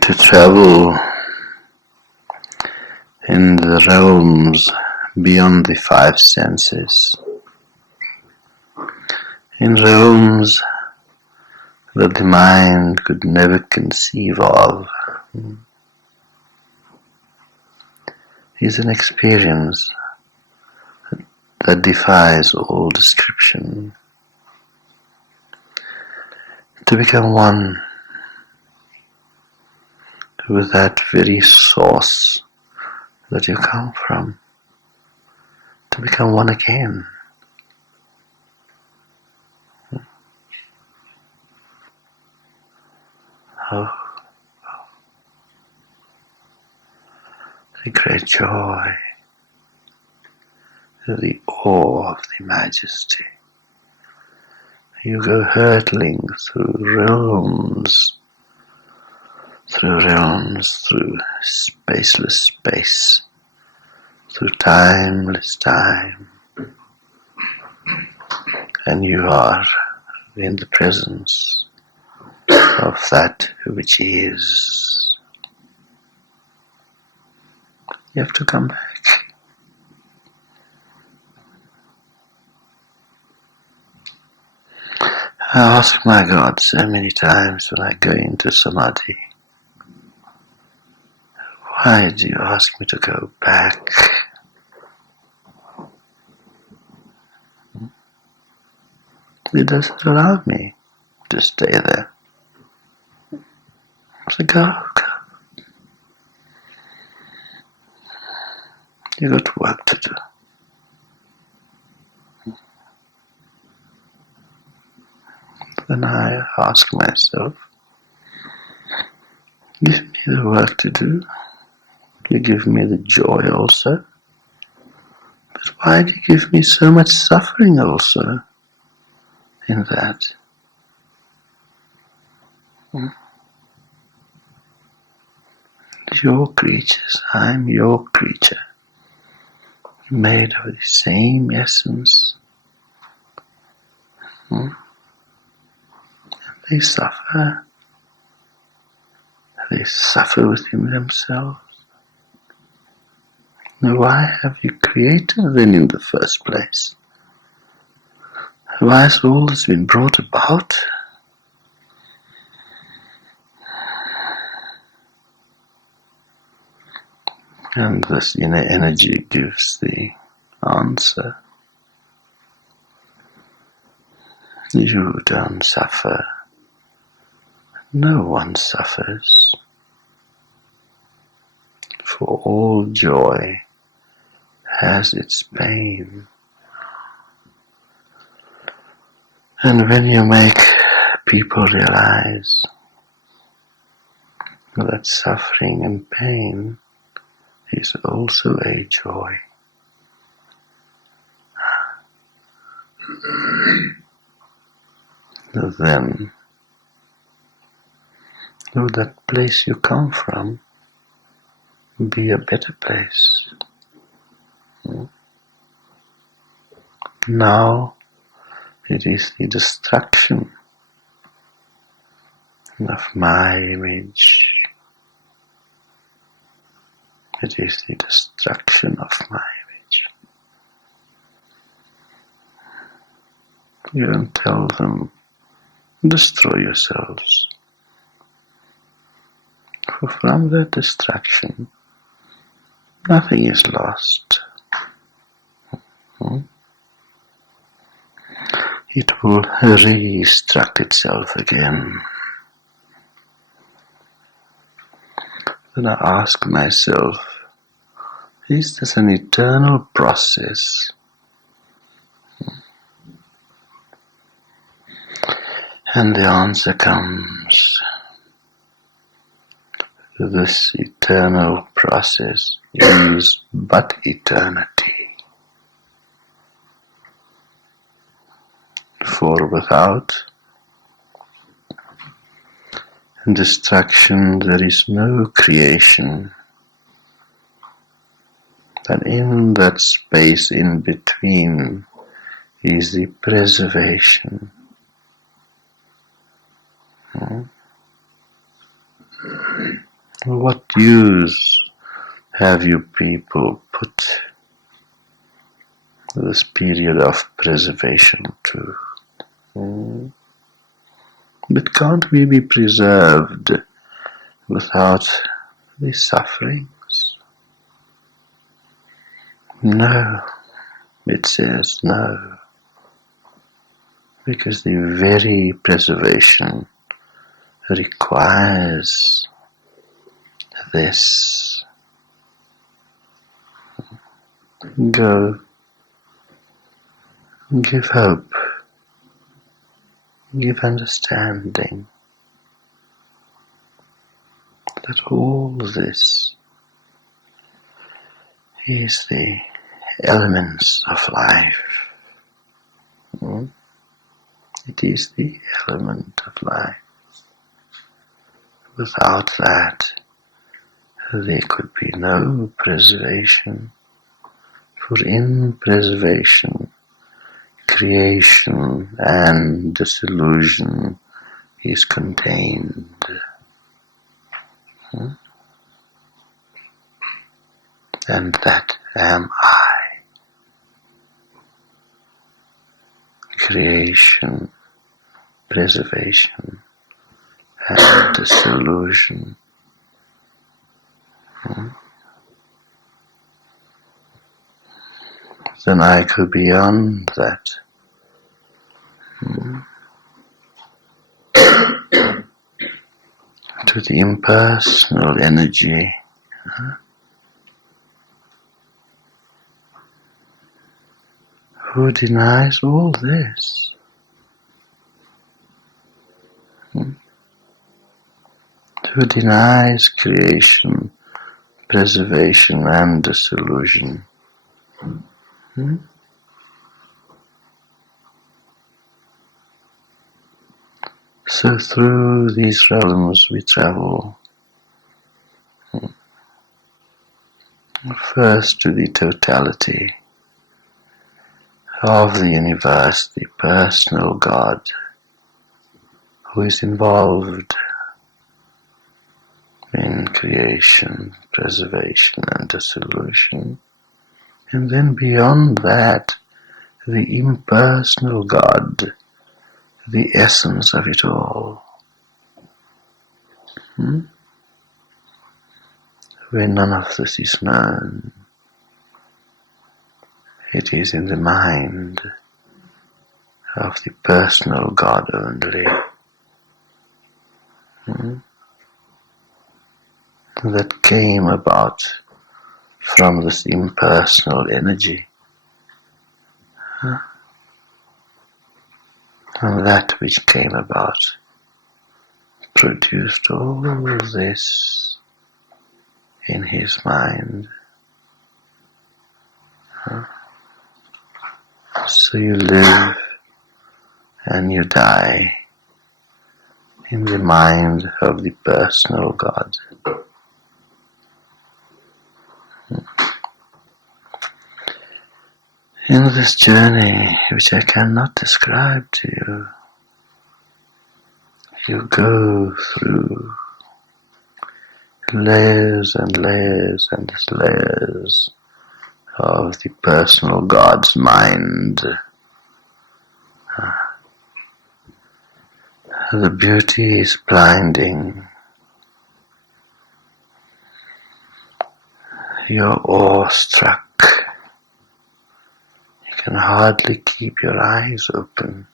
to travel in the realms beyond the five senses, in realms that the mind could never conceive of, is an experience that defies all description. To become one with that very source that you come from, to become one again. Oh, the great joy, the awe of the majesty. You go hurtling through realms, through spaceless space, through timeless time, and you are in the presence of that which is. You have to come back. I ask my God so many times when I go into samadhi, why do you ask me to go back? It doesn't allow me to stay there. So go. You got work to do. Then I ask myself, give me the work to do. You give me the joy also. But why do you give me so much suffering also in that? Your creatures, I'm your creature, made of the same essence. They suffer. They suffer within themselves. Now why have you created them in the first place? Why has all this been brought about? And this inner energy gives the answer. You don't suffer. No one suffers. For all joy has its pain. And when you make people realize that suffering and pain is also a joy, then will that place you come from be a better place. Now it is the destruction of my image. It is the destruction of my image. You don't tell them, destroy yourselves. For from that destruction, nothing is lost. It will reconstruct itself again. Then I ask myself, is this an eternal process? And the answer comes, this eternal process is but eternity. For without destruction there is no creation. And in that space in between is the preservation. What use have you people put this period of preservation to? But can't we be preserved without the sufferings? No, it says no, because the very preservation requires this. Go, give hope, give understanding that all this is the elements of life. It is the element of life. Without that, there could be no preservation. For in preservation, creation and dissolution is contained. And that am I. Creation, preservation, and dissolution. Then I go beyond that. To the impersonal energy. Who denies all this? Who denies creation, preservation, and dissolution? So through these realms we travel. First to the totality of the universe, the personal God, who is involved in creation, preservation, and dissolution. And then beyond that, the impersonal God, the essence of it all. Where none of this is known. It is in the mind of the personal God only. That came about from this impersonal energy. And that which came about produced all this in his mind. So you live and you die in the mind of the personal God. In this journey, which I cannot describe to you, you go through layers and layers and layers of the personal God's mind. The beauty is blinding. You're awestruck. You can hardly keep your eyes open.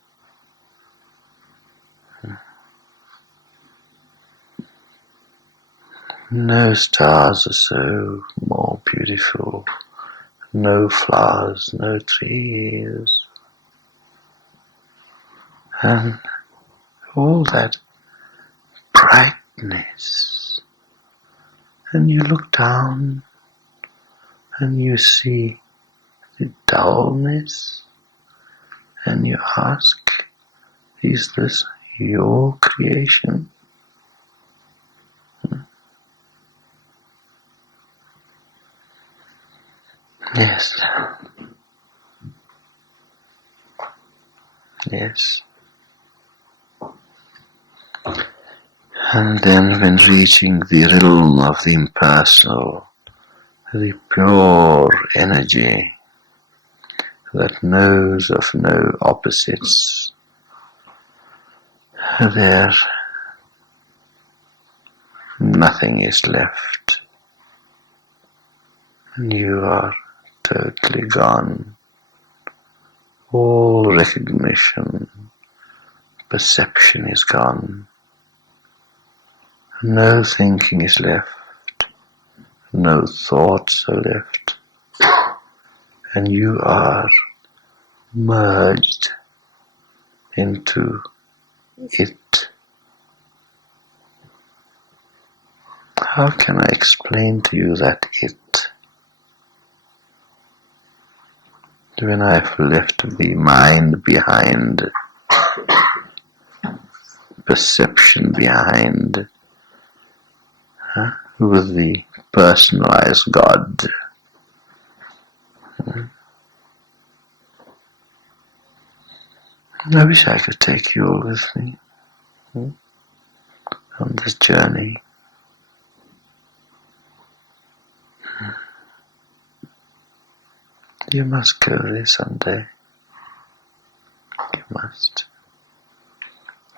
No stars are so more beautiful. No flowers, no trees. And all that brightness. And you look down and you see the dullness. And you ask, is this your creation? Yes. Yes. And then when reaching the realm of the impersonal, the pure energy that knows of no opposites, there nothing is left, and you are totally gone. All recognition, perception is gone. No thinking is left, no thoughts are left, and you are merged into it. How can I explain to you that it? When I've left the mind behind, perception behind, with the personalized God. I wish I could take you all with me on this journey. You must go there someday. You must.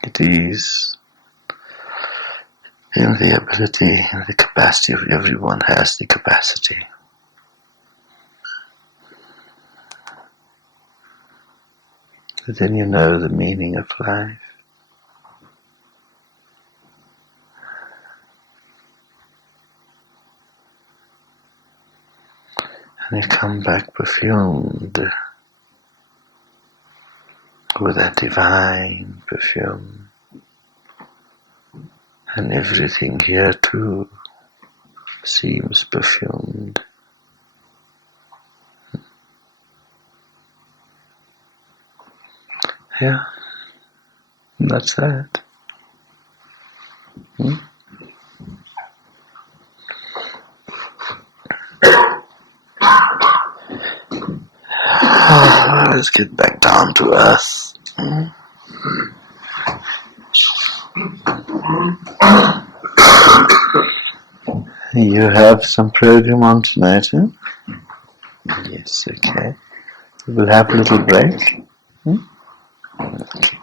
It is in the ability and the capacity of everyone has the capacity. But then you know the meaning of life. And you come back perfumed with that divine perfume. And everything here too seems perfumed. Yeah, that's that. Let's get back down to earth. You have some program on tonight, huh? Yes, okay. We'll have a little break. Okay.